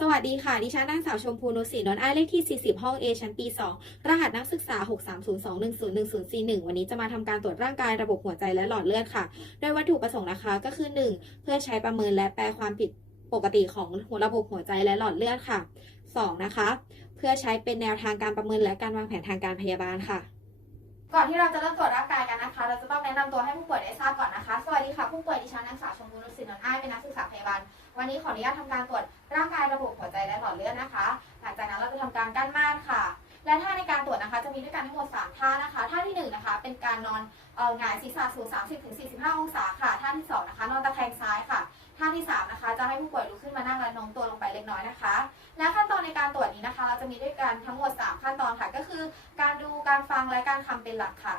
สวัสดีค่ะ ดิฉันนางสาวชมพูนุศรีนนท์อ้เลขที่ 40 ห้อง A ชั้นปี 2 รหัสนักศึกษา 63021011041 วันนี้จะมาทำการตรวจร่างกายระบบหัวใจและหลอดเลือดค่ะ โดยวัตถุประสงค์นะคะก็คือ 1. เพื่อใช้ประเมินและแปลความผิดปกติของระบบหัวใจและหลอดเลือดค่ะ 2. นะคะ เพื่อใช้เป็นแนวทางการประเมินและการวางแผนทางการพยาบาลค่ะ ก่อนที่เราจะเริ่มตรวจร่างกายกันนะคะ เราจะต้องแนะนำตัวให้ผู้ป่วยได้ทราบก่อนนะคะ สวัสดีค่ะผู้ป่วยดิฉันนางสาวชมพูนุชศินนท์อ้เป็นนักศึกษาพยาบาล วันนี้ขออนุญาตทำการตรวจร่างกายระบบหัวใจและหลอดเลือดนะคะ หลังจากนั้นเราจะทำการกั้นม่านค่ะ และท่าในการตรวจนะคะจะมีด้วยกันทั้งหมด 3 ท่านะคะ ท่าที่1นะคะเป็นการนอนเอ่อหงายศีรษะสูง 30-45 องศาค่ะ ท่าที่2นะคะนอนตะแคงซ้ายค่ะ ท่าที่3นะคะจะให้ผู้ป่วยลุกขึ้นมานั่งและโน้มตัวลงไปเล็กน้อยนะคะ และขั้นตอนในการตรวจนี้นะคะ เราจะมีด้วยกันทั้งหมด 3 ขั้นตอนค่ะ ก็คือ การดู การฟัง และการคำเป็นหลักค่ะ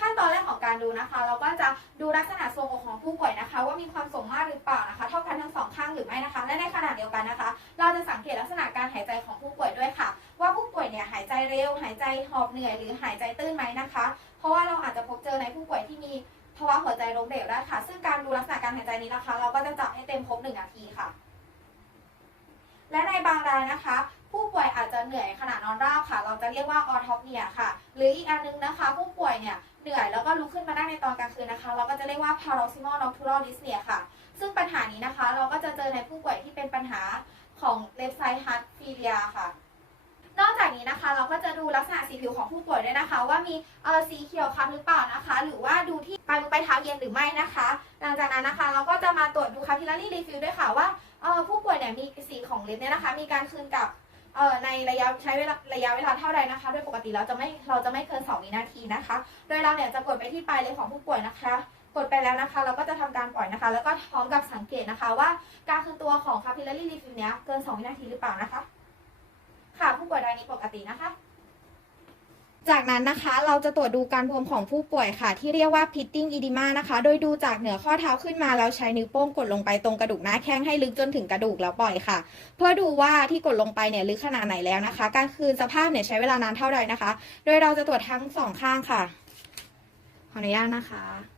ขั้นตอนแรกของการดูนะคะ เราก็จะดูลักษณะทรงอกของผู้ป่วยนะคะ ว่ามีความส่งมากหรือเปล่านะคะ เท่ากันทั้งสองข้างหรือไม่นะคะ และในขณะเดียวกันนะคะ เราจะสังเกตลักษณะการหายใจของผู้ป่วยด้วยค่ะ ว่าผู้ป่วยเนี่ยหายใจเร็ว หายใจหอบเหนื่อยหรือหายใจตื้นไหมนะคะ เพราะว่าเราอาจจะพบเจอในผู้ป่วยที่มีภาวะหัวใจล้มเหลวได้ค่ะ ซึ่งการดูลักษณะการหายใจนี้นะคะ เราก็จะจับให้เต็มครบหนึ่งนาทีค่ะ และในบางรายนะคะ ผู้ป่วยอาจจะเหนื่อยขณะนอนราบค่ะ เราจะเรียกว่าออทอปเนียค่ะ หรืออีกอันนึงนะคะ ผู้ป่วยเนี่ย เหนื่อยแล้วก็ลุกขึ้นมานั่งในตอนกลางคืนนะคะ เราก็จะเรียกว่า paroxysmal nocturnal dyspnea ค่ะ ซึ่งปัญหานี้นะคะ เราก็จะเจอในผู้ป่วยที่เป็นปัญหาของ left side heart failure ค่ะ นอกจากนี้นะคะ เราก็จะดูลักษณะสีผิวของผู้ป่วยด้วยนะคะ ว่ามีเออสีเขียวคล้ำหรือเปล่านะคะ หรือว่าดูที่ปลายมือปลายเท้าเย็นหรือไม่นะคะ หลังจากนั้นนะคะเราก็จะมาตรวจดู capillary refill ด้วยค่ะว่าเออผู้ป่วยเนี่ยมีสีของเล็บเนี่ยนะคะ มีการคืนกลับ เอ่อในระยะใช้เวลาระยะเวลาเท่าใดนะคะ โดยปกติเราจะไม่เราจะไม่เกิน2วินาทีนะคะ โดยเราเนี่ยจะกดไปที่ปลายเล็บของผู้ป่วยนะคะ กดไปแล้วนะคะ เราก็จะทำการปล่อยนะคะ แล้วก็พร้อมกับสังเกตนะคะว่าการคืนตัวของคาพิลลารีลีฟเนี้ยเกิน 2 วินาทีหรือเปล่านะคะ ค่ะผู้ป่วยรายนี้ปกตินะคะ จากนั้นนะคะเราจะตรวจดูการบวมของผู้ป่วยค่ะ ที่เรียกว่า pitting edema นะคะ โดยดูจากเหนือข้อเท้าขึ้นมาแล้วใช้นิ้วโป้งกดลงไปตรงกระดูกหน้าแข้งให้ลึกจนถึงกระดูกแล้วปล่อยค่ะ เพื่อดูว่าที่กดลงไปเนี่ยลึกขนาดไหนแล้วนะคะ การคืนสภาพเนี่ยใช้เวลานานเท่าใดนะคะ โดยเราจะตรวจทั้งสองข้างค่ะขออนุญาตนะคะ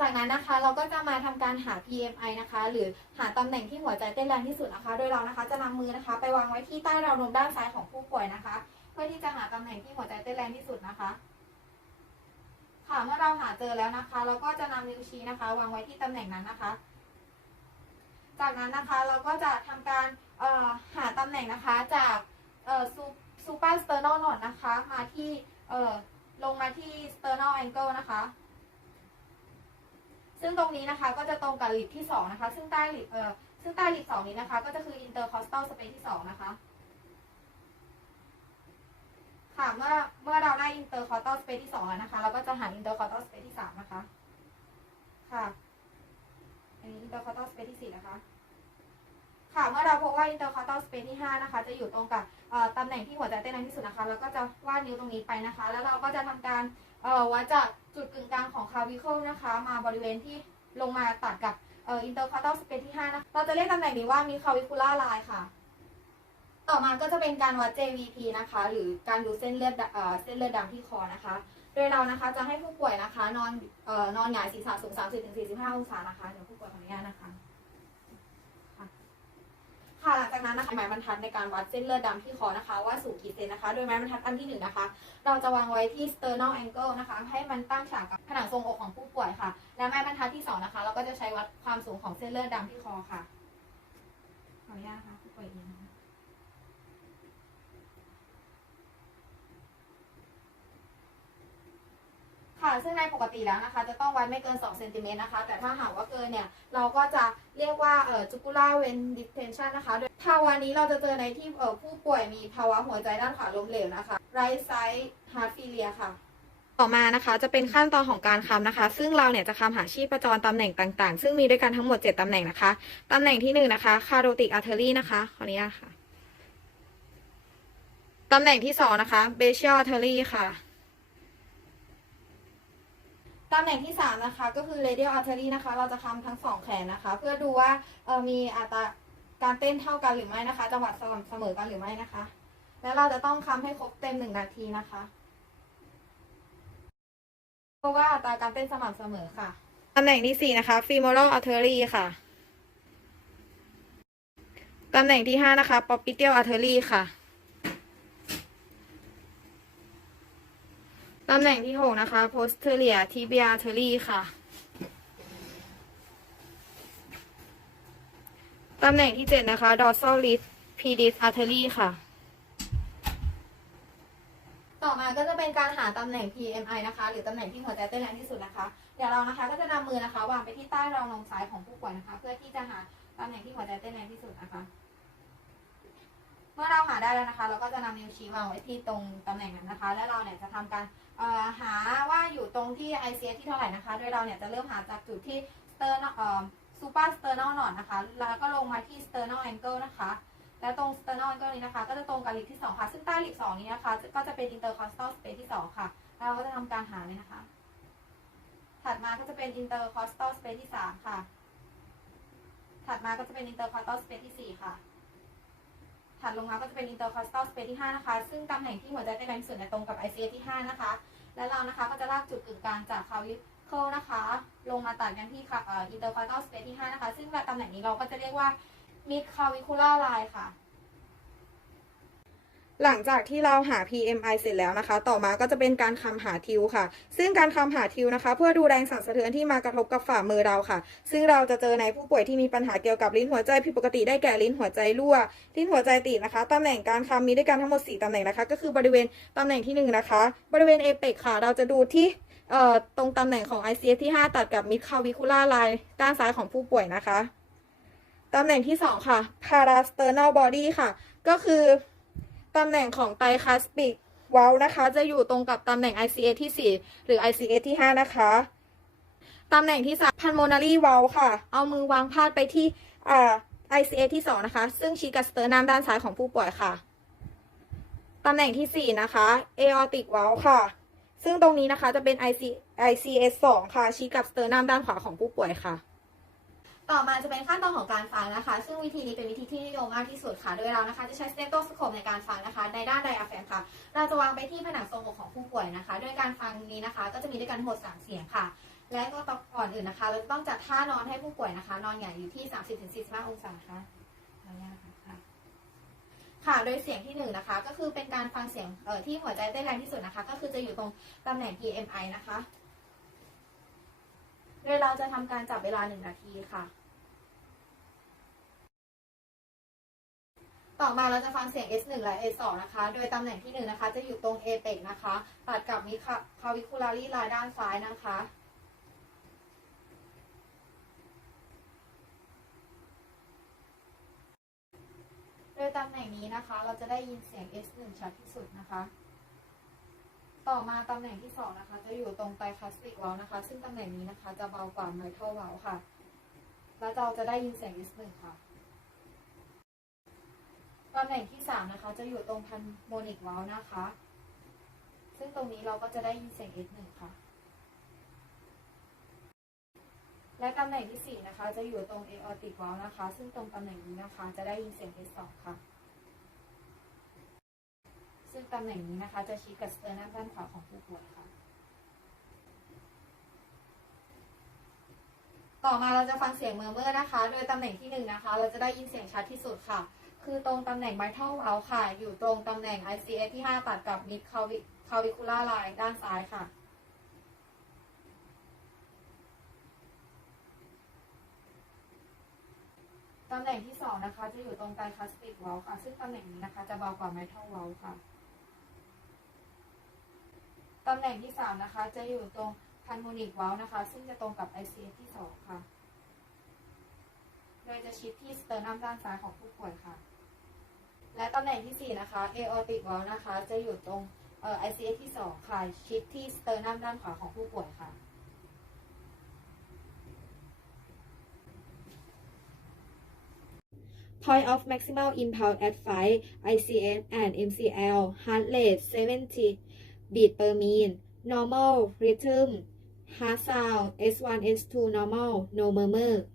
จากนั้นนะคะเราก็จะมาทำการหา PMI นะคะ หรือหาตำแหน่งที่หัวใจเต้นแรงที่สุดนะคะ โดยเรานะคะจะนำมือนะคะ ไปวางไว้ที่ใต้ราวนมด้านซ้ายของผู้ป่วยนะคะ เพื่อที่จะหาตำแหน่งที่หัวใจเต้นแรงที่สุดนะคะ ค่ะเมื่อเราหาเจอแล้วนะคะ เราก็จะนำนิ้วชี้นะคะ วางไว้ที่ตำแหน่งนั้นนะคะ จากนั้นนะคะเราก็จะทำการหาตำแหน่งนะคะจากซูเปอร์สเตอร์นอลนนะคะ มาที่ลงมาที่สเตอร์นอลแองเกิลนะคะ ซึ่งตรงนี้นะคะก็จะตรงกับหลีดที่2นะคะ ซึ่งใต้ลิปเอ่อซึ่งใต้หลีด2นี้นะคะ ก็จะคือ intercostal space ที่2นะคะค่ะเมื่อเมื่อเราได้ intercostal space ที่2แล้วนะคะ เราก็จะหา intercostal space ที่3นะคะค่ะอันนี้ intercostal space ที่4นะคะ ค่ะ เมื่อเราพบว่า intercostal space ที่ 5 นะคะ จะอยู่ตรงกับตำแหน่งที่หัวใจเต้นแรงที่สุดนะคะ แล้วก็จะวาดนิ้วตรงนี้ไปนะคะ แล้วเราก็จะทำการวัดจากจุดกึ่งกลางของ clavicle นะคะ มาบริเวณที่ลงมาตัดกับอ่อ intercostal space ที่ 5 นะคะ เราจะเรียกตำแหน่งนี้ว่ามี clavicular line ค่ะ ต่อมาก็จะเป็นการวัด JVP นะคะ หรือการดูเส้นเลือดเส้นเลือดดำที่คอนะคะ โดยเรานะคะจะให้ผู้ป่วยนะคะ นอนออนอนหงายศีรษะสูง 30-45 องศานะคะ เดี๋ยวผู้ป่วยขออนุญาตนะคะ ค่ะหลังจากนั้นนะคะไม้บรรทัดในการวัดเส้นเลือดดำที่คอนะคะ ว่าสูงกี่เซนนะคะ โดยไม้บรรทัดอันที่หนึ่งนะคะ เราจะวางไว้ที่ sternal angle นะคะ ให้มันตั้งฉากกับผนังทรงอกของผู้ป่วยค่ะ และไม้บรรทัดที่สองนะคะ เราก็จะใช้วัดความสูงของเส้นเลือดดำที่คอค่ะขออนุญาตค่ะผู้ป่วยเองนะ ค่ะ ซึ่งในปกติแล้วนะคะ จะต้องวัดไม่เกิน2เซนติเมตรนะคะ แต่ถ้าหากว่าเกินเนี่ย เราก็จะเรียกว่าเอ่อ jugular vein distension นะคะโดยภาวะนี้เราจะเจอในที่เอ่อผู้ป่วยมีภาวะหัวใจด้านขวาล้มเหลวนะคะ right side heart failure ค่ะต่อมานะคะจะเป็นขั้นตอนของการคำนะคะ ซึ่งเราเนี่ยจะคำหาชีพจรตำแหน่งต่างๆ ซึ่งมีด้วยกันทั้งหมด 7ตำแหน่งนะคะตำแหน่งที่หนึ่งนะคะ carotid artery นะคะขออนุญาตค่ะตำแหน่งที่สองนะคะ brachial artery ค่ะ ตำแหน่งที่ 3 นะคะ ก็คือ radial artery นะคะ เราจะค้ำทั้ง 2 แขนนะคะ เพื่อดูว่ามีอัตราการเต้นเท่ากันหรือไม่นะคะ จังหวะสม่ำเสมอกันหรือไม่นะคะ แล้วเราจะต้องค้ำให้ครบเต็ม 1 นาทีนะคะ เพราะว่าอัตราการเต้นสม่ำเสมอค่ะ ตำแหน่งที่ 4 นะคะ femoral artery ค่ะ ตำแหน่งที่ 5 นะคะ popliteal artery ค่ะ ตำแหน่งที่6นะคะ posterior tibial artery ค่ะ ตำแหน่งที่7นะคะ dorsal wrist pedis artery ค่ะ ต่อมาก็จะเป็นการหาตำแหน่ง PMI นะคะ หรือตำแหน่งที่หัวใจเต้นแรงที่สุดนะคะ เดี๋ยวเรานะคะก็จะนำมือนะคะวางไปที่ใต้รองนมซ้ายของผู้ป่วยนะคะ เพื่อที่จะหาตำแหน่งที่หัวใจเต้นแรงที่สุดนะคะ มื่อเราหาได้แล้วนะคะ เราก็จะนำนิ้วชี้วางไว้ที่ตรงตำแหน่งนั้นนะคะ และเราเนี่ยจะทำการหาว่าอยู่ตรงที่ ICS ที่เท่าไหร่นะคะ โดยเราเนี่ยจะเริ่มหาจากจุดที่ sternal เอ่อ super sternal knot นะคะ แล้วก็ลงมาที่ sternal angle นะคะ แล้วตรง sternal angle นี้นะคะ ก็จะตรงกับลิปที่ 2 ค่ะ ซึ่งใต้ลิป2นี้นะคะ ก็จะเป็น intercostal space ที่ 2 ค่ะ แล้วเราก็จะทำการหาเลยนะคะ ถัดมาก็จะเป็น intercostal space ที่ 3 ค่ะ ถัดมาก็จะเป็น intercostal space ที่ 4 ค่ะ ถัดลงมาก็จะเป็น intercostal space ที่ 5 นะคะ ซึ่งตำแหน่งที่หัวใจได้แรงที่สุดเนี่ยตรงกับ i c ซที่ 5 นะคะ และเรานะคะก็จะลากจุดกึ่งกลางจาก clavicle นะคะ ลงมาตัดกันที่ค่ะ intercostal space ที่ 5 นะคะ ซึ่งตำแหน่งนี้เราก็จะเรียกว่า mid clavicular line ค่ะ หลังจากที่เราหา PMI เสร็จแล้วนะคะ ต่อมาก็จะเป็นการคำหาทิวค่ะ ซึ่งการคำหาทิวนะคะ เพื่อดูแรงสั่นสะเทือนที่มากระทบกับฝ่ามือเราค่ะ ซึ่งเราจะเจอในผู้ป่วยที่มีปัญหาเกี่ยวกับลิ้นหัวใจผิดปกติได้แก่ลิ้นหัวใจรั่ว ลิ้นหัวใจตีบนะคะตำแหน่งการคำมีด้วยกันทั้งหมด 4ตำแหน่งนะคะ ก็คือบริเวณตำแหน่งที่ 1 นะคะ บริเวณเอเปกค่ะ เราจะดูที่ตรงตำแหน่งของ ICS ที่ 5 ตัดกับ mid clavicular line ด้านซ้ายของผู้ป่วยนะคะตำแหน่งที่ 2 ค่ะ parasternal body ค่ะ ก็คือ ตำแหน่งของไตคัสปิกว a l นะคะ จะอยู่ตรงกับตำแหน่ง ICS ที่ 4 หรือ ICS ที่ 5 นะคะตำแหน่งที่3 pulmonary valve ค่ะ เอามือวางพาดไปที่อ่า ICS ที่ 2 นะคะ ซึ่งชี้กับสเตอร์นัมด้านซ้ายของผู้ป่วยค่ะตำแหน่งที่ 4 นะคะ aortic valve ค่ะ ซึ่งตรงนี้นะคะจะเป็น IC ICS 2 ค่ะ ชี้กับสเตอร์นัมด้านขวาของผู้ป่วยค่ะ ต่อมาจะเป็นขั้นตอนของการฟังนะคะ ซึ่งวิธีนี้เป็นวิธีที่นิยมมากที่สุดค่ะ โดยเรานะคะจะใช้สเตโตสโคปในการฟังนะคะ ในด้านไดอะแฟมค่ะ เราจะวางไปที่ผนังทรงอกของผู้ป่วยนะคะ โดยการฟังนี้นะคะ ก็จะมีด้วยกันทั้งหมด3เสียงค่ะ และก็ต่อก่อนอื่นนะคะ เราต้องจัดท่านอนให้ผู้ป่วยนะคะ นอนหงายอยู่ที่ 30-45 องศาค่ะขออนุญาค่ะค่ะ โดยเสียงที่หนึ่งนะคะ ก็คือเป็นการฟังเสียงเอ่อที่หัวใจเต้นแรงที่สุดนะคะ ก็คือจะอยู่ตรงตำแหน่ง PMI นะคะ โดยเราจะทำการจับเวลา 1 นาทีค่ะ ต่อมาเราจะฟังเสียง S1 และ S2 นะคะ โดยตำแหน่งที่ 1 นะคะ จะอยู่ตรง apex นะคะ ตัดกับมิคา claviculary line ด้านซ้ายนะคะ โดยตำแหน่งนี้นะคะ เราจะได้ยินเสียง S1 ชัดที่สุดนะคะ ต่อมาตำแหน่งที่ 2 นะคะ จะอยู่ตรงไตคัสติกว a ลนะคะ ซึ่งตำแหน่งนี้นะคะ จะเบากว่าไม t r a l valve ค่ะ แล้วเราจะได้ยินเสียง S1 ค่ะำแหน่งที่3นะคะ จะอยู่ตรงพันโมนิกว a ลนะคะ ซึ่งตรงนี้เราก็จะได้ยินเสียง S1 ค่ะ และตำแหน่งที่4นะคะ จะอยู่ตรง aortic valve นะคะ ซึ่งตรงตำแหน่งนี้นะคะ จะได้ยินเสียง S2 ค่ะ ซึ่งตำแหน่งนี้นะคะ จะชี้กับสเตอร์นัด้านขวาของผู้ป่วยค่ะต่อมาเราจะฟังเสียงเมอร์เมอร์นะคะ โดยตำแหน่งที่หนึ่งนะคะ เราจะได้ยินเสียงชัดที่สุดค่ะ คือตรงตำแหน่ง mitral valve ค่ะ อยู่ตรงตำแหน่ง ICS ที่ 5 ตัดกับ mid clavicular line ด้านซ้ายค่ะ ตำแหน่งที่สองนะคะ จะอยู่ตรงไตคลัสติกว a ลค่ะ ซึ่งตำแหน่งนี้นะคะ จะเบากว่า mitral valve ค่ะ ตำแหน่งที่สามนะคะ จะอยู่ตรงพันโมนิกว a ลนะคะ ซึ่งจะตรงกับ ICS ที่สองค่ะโดยจะชิดที่สเตอร์นัมด้านซ้ายของผู้ป่วยค่ะ และตำแหน่งที่สี่นะคะ aortic valve นะคะ จะอยู่ตรงเอ่อ ICS ที่สองค่ะ ชิดที่สเตอร์นัมด้านขวาของผู้ป่วยค่ะ Point of maximal impulse at 5 ICS and MCL heart rate 70 beat per minute normal rhythm heart sound S1 S2 normal no murmur